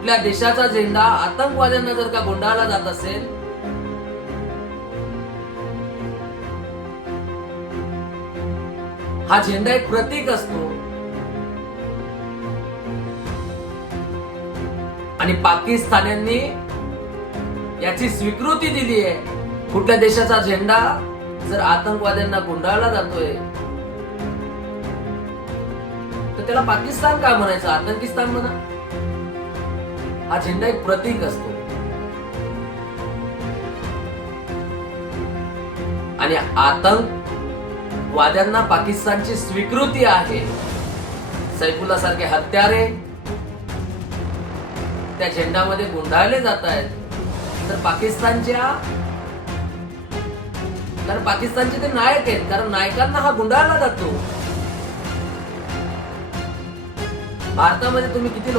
कुठल्या देशाचा झेंडा आतंकवाद्यांना जर का गुंडाळला जात असेल, हा झेंडा एक प्रतीक असतो आणि पाकिस्तान्यांनी याची स्वीकृती दिली आहे. कुठल्या देशाचा झेंडा जर आतंकवाद्यांना गुंडाळला जातोय तर त्याला पाकिस्तान काय म्हणायचं, आतंकिस्तान म्हणा. हा झेंडा एक प्रतीक असतो आणि आतंकवाद्यांना पाकिस्तानची स्वीकृती आहे. सैफुल्ला सारखे हत्यारे त्या झेंडामध्ये गुंडाळले जात आहेत तर पाकिस्तानचे ते नायक आहेत, कारण नायकांना हा गुंडाळला जातो. भारतामध्ये तुम्ही किती लोक